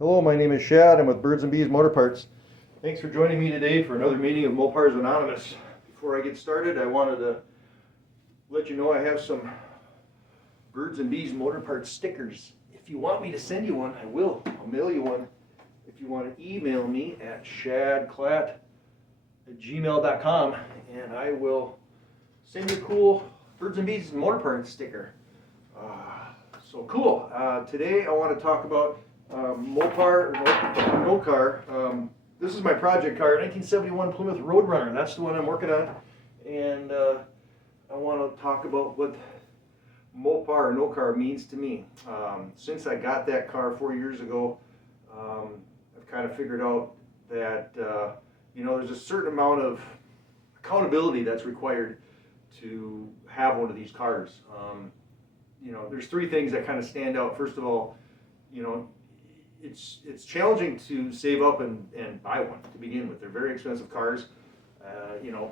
Hello, my name is Shad. I'm with Birds and Bees Motor Parts. Thanks for joining me today for another meeting of MoPars Anonymous. Before I get started, I wanted to let you know I have some Birds and Bees Motor Parts stickers. If you want me to send you one, I will. I'll mail you one. If you want to email me at shadclatt@gmail.com and I will send you a cool Birds and Bees Motor Parts sticker. So cool. Today I want to talk about MoPar, or no car. This is my project car, 1971 Plymouth Road Runner. That's the one I'm working on. And I want to talk about what MoPar or no car means to me. Since I got that car 4 years ago, I've kind of figured out that there's a certain amount of accountability that's required to have one of these cars. There's three things that kind of stand out. First of all, it's challenging to save up and buy one to begin with. They're very expensive cars.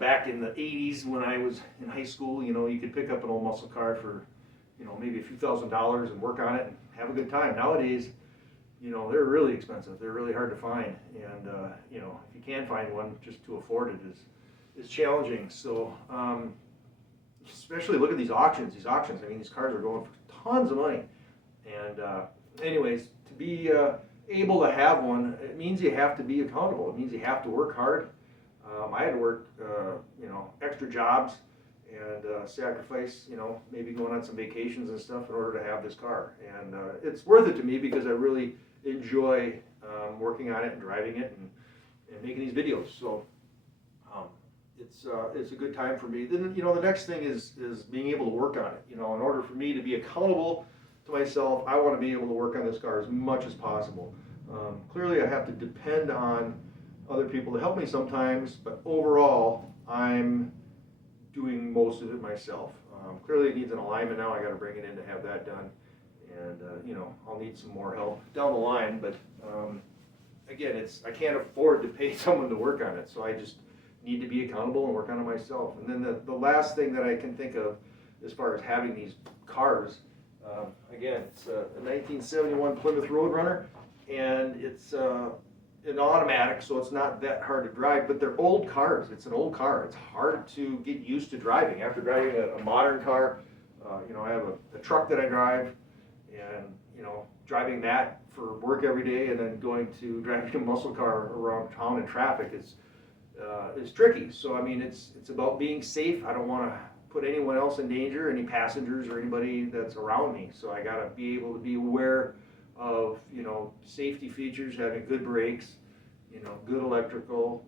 Back in the 80s when I was in high school, you could pick up an old muscle car for, maybe a few $1,000s and work on it and have a good time. Nowadays, they're really expensive. They're really hard to find. And, if you can find one, just to afford it is challenging. So, especially look at these auctions. These cars are going for tons of money. And anyways, to be able to have one, it means you have to be accountable. It means you have to work hard. I had to work, extra jobs and sacrifice, maybe going on some vacations and stuff in order to have this car. And it's worth it to me because I really enjoy working on it and driving it and making these videos. So it's a good time for me. Then the next thing is being able to work on it. In order for me to be accountable to myself, I want to be able to work on this car as much as possible. Clearly, I have to depend on other people to help me sometimes, but overall, I'm doing most of it myself. Clearly, it needs an alignment now. I got to bring it in to have that done, and I'll need some more help down the line. But again, I can't afford to pay someone to work on it, so I just need to be accountable and work on it myself. And then the last thing that I can think of as far as having these cars, again, it's a 1971 Plymouth Road Runner, and it's an automatic, so it's not that hard to drive, but they're old cars. It's an old car. It's hard to get used to driving. After driving a modern car, I have a truck that I drive, and driving that for work every day and then driving a muscle car around town in traffic is tricky. So it's about being safe. I don't want to put anyone else in danger, any passengers or anybody that's around me. So I got to be able to be aware of safety features, having good brakes, good electrical,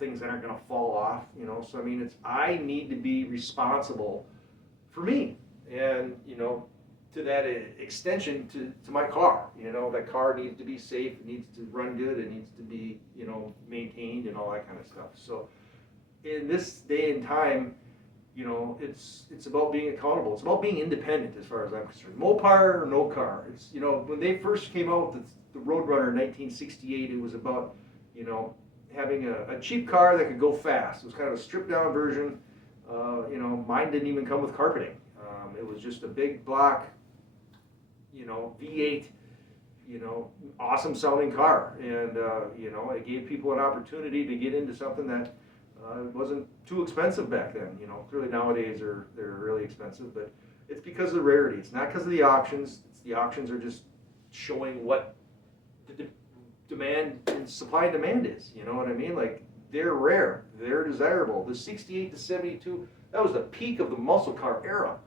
things that aren't going to fall off. So I need to be responsible for me, and to that extension to my car. That car needs to be safe, it needs to run good, it needs to be maintained and all that kind of stuff. So in this day and time, it's about being accountable. It's about being independent as far as I'm concerned. MoPar or no car. It's when they first came out with the Road Runner in 1968, it was about having a cheap car that could go fast. It was kind of a stripped down version. Mine didn't even come with carpeting. It was just a big block, V8, awesome sounding car, and it gave people an opportunity to get into something that wasn't too expensive back then. Clearly nowadays they're really expensive, but it's because of the rarity. It's not because of the auctions. The auctions are just showing what the demand and supply and demand is. You know what I mean? Like, they're rare, they're desirable. The 68 to 72, that was the peak of the muscle car era.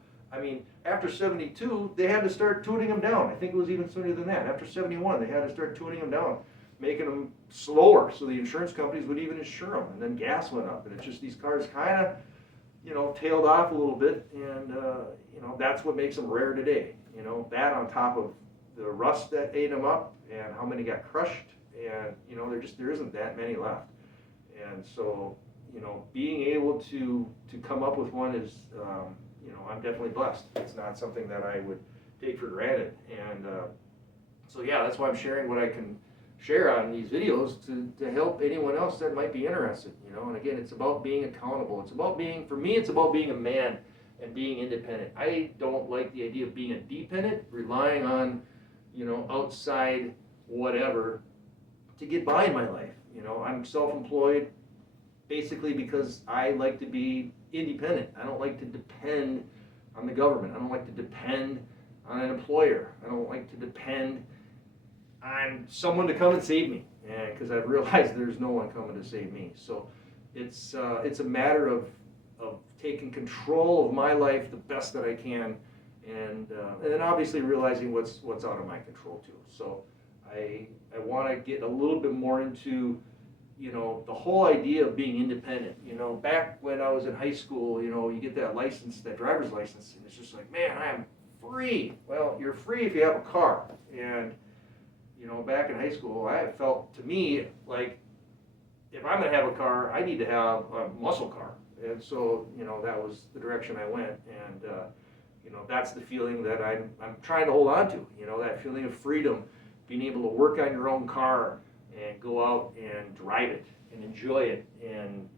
After 72, they had to start tuning them down. I think it was even sooner than that. After 71, they had to start tuning them down, making them slower so the insurance companies would even insure them. And then gas went up, and it's just these cars kind of, tailed off a little bit, and that's what makes them rare today. That on top of the rust that ate them up, and how many got crushed, and there isn't that many left. And so being able to come up with one is I'm definitely blessed. It's not something that I would take for granted. And so yeah, that's why I'm sharing what I can share on these videos to help anyone else that might be interested. And again, it's about being accountable. It's about being, for me, it's about being a man and being independent. I don't like the idea of being a dependent, relying on outside whatever to get by in my life. I'm self-employed basically because I like to be independent. I don't like to depend on the government. I don't like to depend on an employer. I don't like to depend on someone to come and save me, because I've realized there's no one coming to save me. So it's a matter of taking control of my life the best that I can, and then obviously realizing what's out of my control too. So I want to get a little bit more into the whole idea of being independent. Back when I was in high school, you get that license, that driver's license, and it's just like, man, I am free. Well, you're free if you have a car. And back in high school, I felt, to me, like if I'm going to have a car, I need to have a muscle car. And so, that was the direction I went. And, that's the feeling that I'm trying to hold on to, that feeling of freedom, being able to work on your own car and go out and drive it and enjoy it and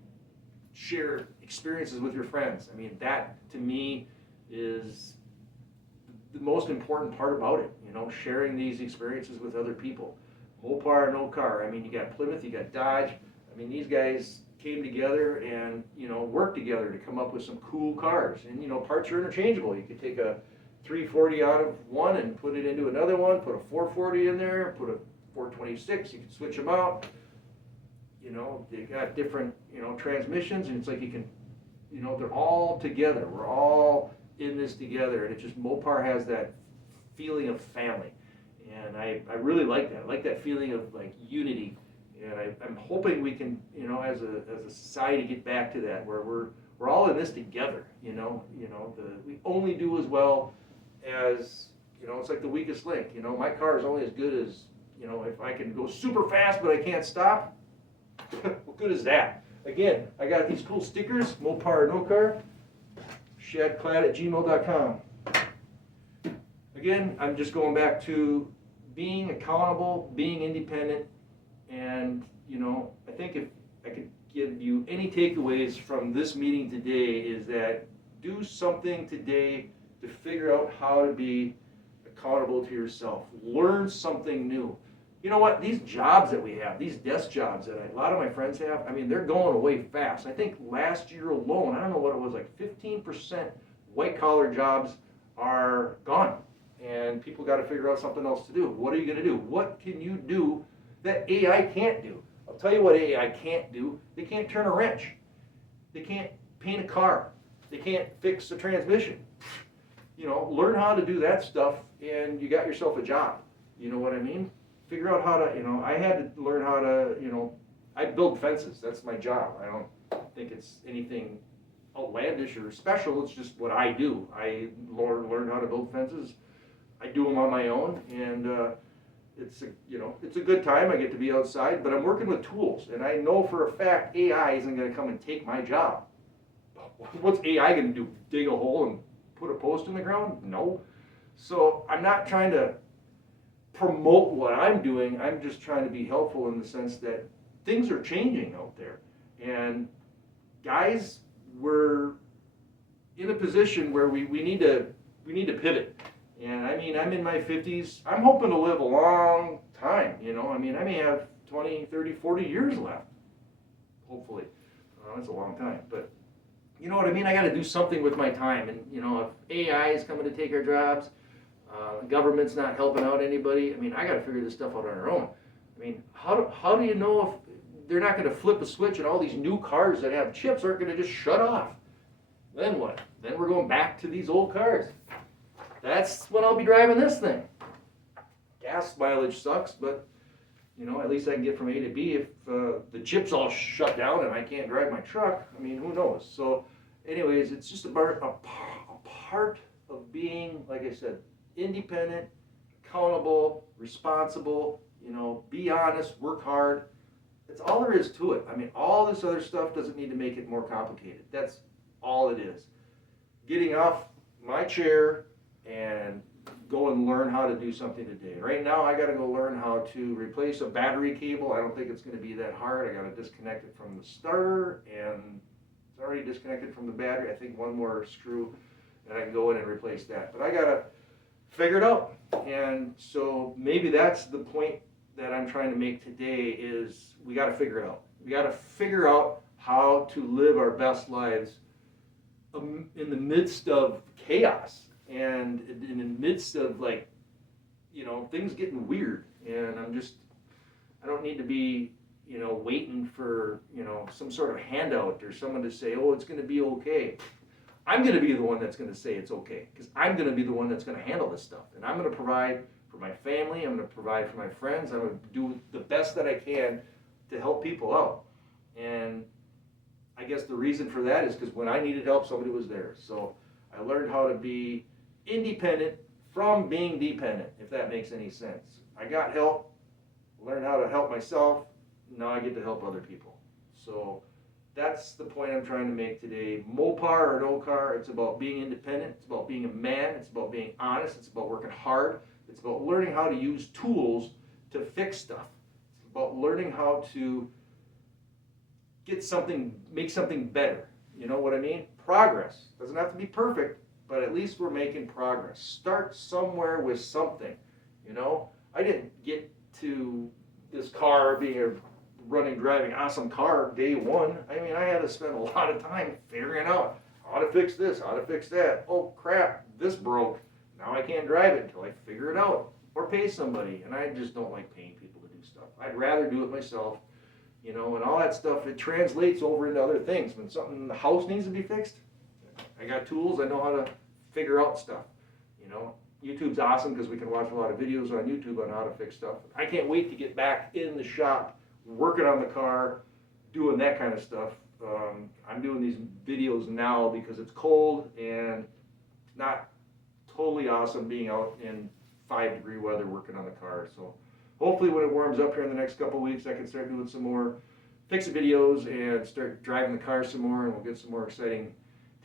share experiences with your friends. I mean, that to me is the most important part about it, sharing these experiences with other people. MoPar, no car. I mean, you got Plymouth, you got Dodge. I mean, these guys came together and, worked together to come up with some cool cars. And, parts are interchangeable. You could take a 340 out of one and put it into another one, put a 440 in there, put a 426, you can switch them out. They got different, transmissions, and it's like you can, they're all together. We're all in this together, and it just, MoPar has that feeling of family. And I really like that. I like that feeling of like unity. And I'm hoping we can, as a society, get back to that where we're all in this together. We only do as well as, it's like the weakest link. My car is only as good as, if I can go super fast but I can't stop. What good is that? Again, I got these cool stickers, MoPar no car, shadclad@gmail.com. Again, I'm just going back to being accountable, being independent, and I think if I could give you any takeaways from this meeting today is that do something today to figure out how to be accountable to yourself. Learn something new. You know what? These jobs that we have, these desk jobs that a lot of my friends have, I mean, they're going away fast. I think last year alone, I don't know what it was, like 15% white-collar jobs are gone. And people got to figure out something else to do. What are you going to do? What can you do that AI can't do? I'll tell you what AI can't do. They can't turn a wrench. They can't paint a car. They can't fix a transmission. Learn how to do that stuff and you got yourself a job. You know what I mean? Figure out how to, I had to learn how to, I build fences. That's my job. I don't think it's anything outlandish or special. It's just what I do. I learn how to build fences. I do them on my own, and it's a good time. I get to be outside, but I'm working with tools, and I know for a fact AI isn't going to come and take my job. What's AI going to do? Dig a hole and put a post in the ground? No. So I'm not trying to promote what I'm doing. I'm just trying to be helpful in the sense that things are changing out there, and guys, we're in a position where we need to pivot. And I mean, I'm in my 50s. I'm hoping to live a long time, I mean, I may have 20, 30, 40 years left, hopefully. That's a long time, but you know what I mean? I got to do something with my time. And, if AI is coming to take our jobs, the government's not helping out anybody, I mean, I got to figure this stuff out on our own. I mean, how do you know if they're not going to flip a switch and all these new cars that have chips aren't going to just shut off? Then what? Then we're going back to these old cars. That's when I'll be driving this thing. Gas mileage sucks, but at least I can get from A to B. If the chips all shut down and I can't drive my truck, I mean, who knows? So anyways, it's just about a part of being, like I said, independent, accountable, responsible, be honest, work hard. That's all there is to it. I mean, all this other stuff doesn't need to make it more complicated. That's all it is. Getting off my chair and go and learn how to do something today. Right now, I got to go learn how to replace a battery cable. I don't think it's going to be that hard. I got to disconnect it from the starter, and it's already disconnected from the battery. I think one more screw, and I can go in and replace that. But I got to figure it out. And so maybe that's the point that I'm trying to make today is we got to figure it out. We got to figure out how to live our best lives in the midst of chaos and in the midst of, like, you know, things getting weird. And I don't need to be, you know, waiting for, you know, some sort of handout or someone to say, oh, it's going to be okay. I'm going to be the one that's going to say it's okay, because I'm going to be the one that's going to handle this stuff. And I'm going to provide for my family. I'm going to provide for my friends. I'm going to do the best that I can to help people out. And I guess the reason for that is because when I needed help, somebody was there. So I learned how to be independent from being dependent, if that makes any sense. I got help, learned how to help myself. Now I get to help other people. So that's the point I'm trying to make today. MoPar or no car, it's about being independent. It's about being a man. It's about being honest. It's about working hard. It's about learning how to use tools to fix stuff. It's about learning how to get something, make something better. You know what I mean? Progress. Doesn't have to be perfect, but at least we're making progress. Start somewhere with something. You know, I didn't get to this car being a running, driving, awesome car day one. I mean, I had to spend a lot of time figuring out how to fix this, how to fix that. Oh crap, this broke. Now I can't drive it until I figure it out or pay somebody. And I just don't like paying people to do stuff. I'd rather do it myself. You know, and all that stuff, it translates over into other things. When something in the house needs to be fixed, I got tools, I know how to figure out stuff. You know, YouTube's awesome because we can watch a lot of videos on YouTube on how to fix stuff. I can't wait to get back in the shop, working on the car, doing that kind of stuff. I'm doing these videos now because it's cold and not totally awesome being out in 5-degree weather working on the car. So hopefully when it warms up here in the next couple of weeks, I can start doing some more fix videos and start driving the car some more, and we'll get some more exciting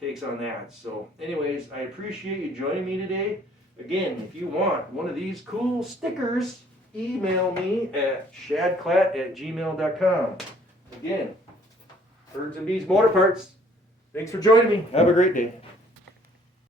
takes on that. So anyways, I appreciate you joining me today. Again, if you want one of these cool stickers, email me at shadclatt@gmail.com. Again, Birds and Bees Motor Parts. Thanks for joining me. Have a great day.